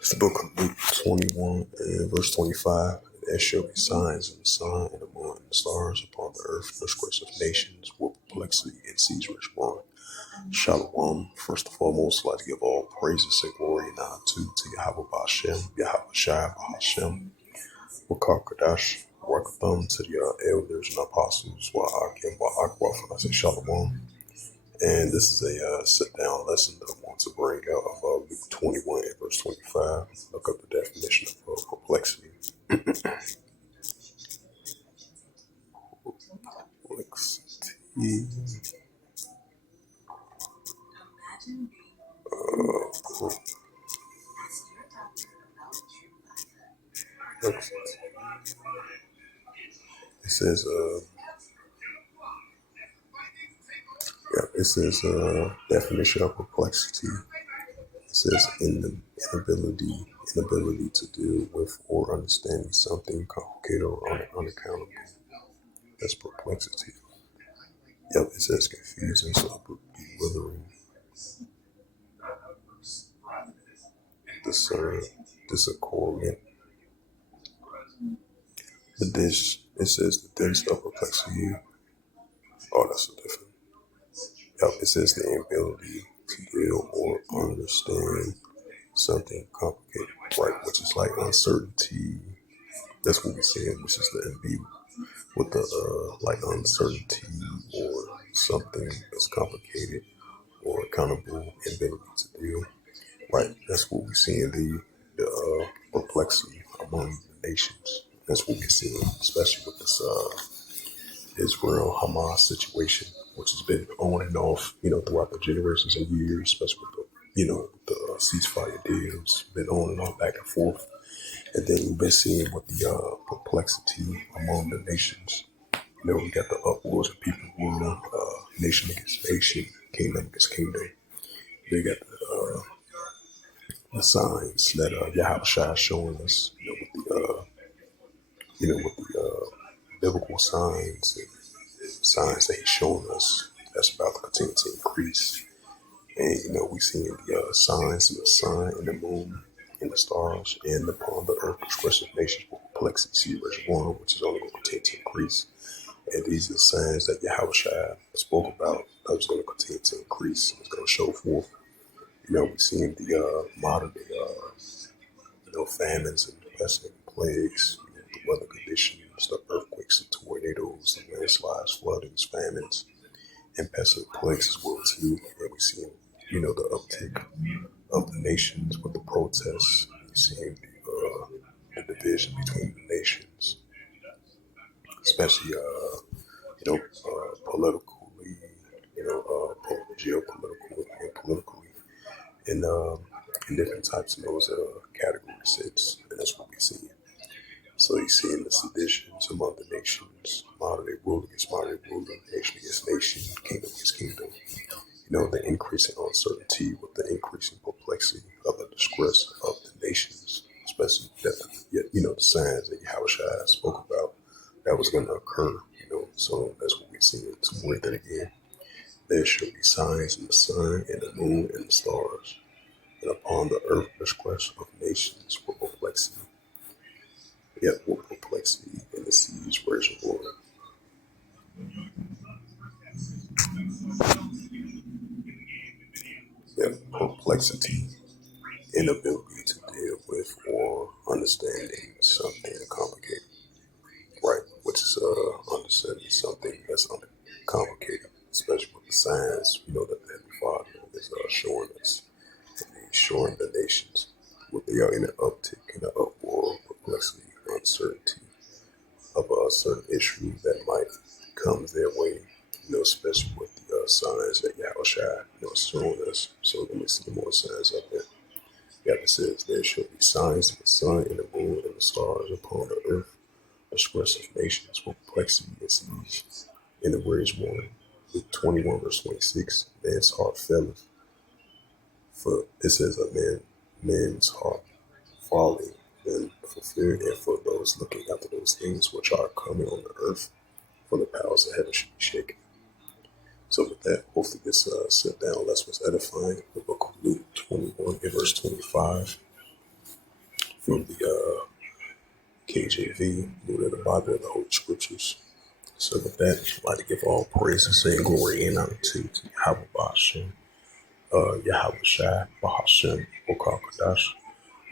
It's the book of Luke 21 and verse 25. There shall be signs in the sun and the moon and the stars upon the earth, the disgrace of nations, with perplexity and seas respond. Shalom. First and foremost, I'd like to give all praises and glory and honor to Yahweh Ba'Shem, Yahweh Shai Ba'Shem, Wakar Kadash, Rakatham, to the elders and apostles, Wa'akim, Wa'akwaf, and I say Shalom. And this is a sit-down lesson that I want to bring out of Luke 21 and verse 25. Look up the definition of perplexity. Perplexity. Perplexity. It says, definition of perplexity. It says inability to deal with or understanding something complicated or unaccountable. That's perplexity. Yep, it says confusing, so bewildering, disagreement. The dish, it says the dense of perplexity. Oh, that's a different. Yep, it says the inability to deal or understand something complicated, right? Which is like uncertainty. That's what we're saying, which is the ambiguity with the like uncertainty or something that's complicated or accountable inability to deal. Right, that's what we see in the perplexity among the nations. That's what we see, especially with this Israel Hamas situation, which has been on and off, throughout the generations and years, especially with the ceasefire deals, been on and off, back and forth. And then we've been seeing with the perplexity among the nations. We got the upwars of people ruling, nation against nation, kingdom against kingdom. They got the signs that Yahweh Shai is showing us, with the biblical signs and signs that he's showing us that's about to continue to increase. And, we seeing the signs in the sun and the moon and the stars and upon the earth expressive nations with perplexity, verse 1, which is only going to continue to increase. And these are the signs that Yahweh Shai spoke about that was going to continue to increase. It's going to show forth. We're seeing the modern day, famines and pestilent plagues, the weather conditions, the earthquakes, the tornadoes, the landslides, floodings, famines, and pestilent plagues as well too. And we're seeing, the uptick of the nations with the protests. We're seeing the division between the nations, especially politically, geopolitical and politically, and in different types of those categories. And that's what we're seeing. So you're seeing the seditions among the nations, modern day ruler against modern day ruler, nation against nation, kingdom against kingdom. The increasing uncertainty with the increasing perplexity of the distress of the nations, especially that, the signs that Yahweh Shai spoke about that was going to occur, So that's what we're seeing. So read that again. There shall be signs in the sun and the moon and the stars, and upon the earth distress of nations with perplexity. Yet with perplexity in the seas raging water. Yet perplexity, inability to deal with or understanding something complicated. Right, which is understanding something that's complicated, especially with the signs, that the Heavenly Father is showing us. And he's showing the nations what they are in an uptick, in an uproar, perplexity, uncertainty of a certain issue that might come their way, especially with the signs that Yahweh Shai, is showing us. So let me see more signs of it. It says, there shall be signs in the sun and the moon and the stars upon the earth, expressive nations with perplexity and siege. In the words 1, Luke 21, verse 26, man's heart faileth. For it says man's heart falling and fulfilled, and for those looking after those things which are coming on the earth, for the powers of heaven should be shaken. So with that, hopefully this sit down lesson was edifying. The book of Luke 21 and verse 25. from the KJV, New to the Bible, the Holy Scriptures. So with that, I'd like to give all praises and glory and honor to Yahweh Bahashem, Yahweh Shai, Bahashem, Okakadash,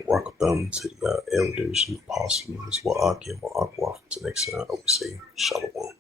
Rakatham, to the elders and apostles, Wa'ak and Wa'ak, to next time I would say Shalom.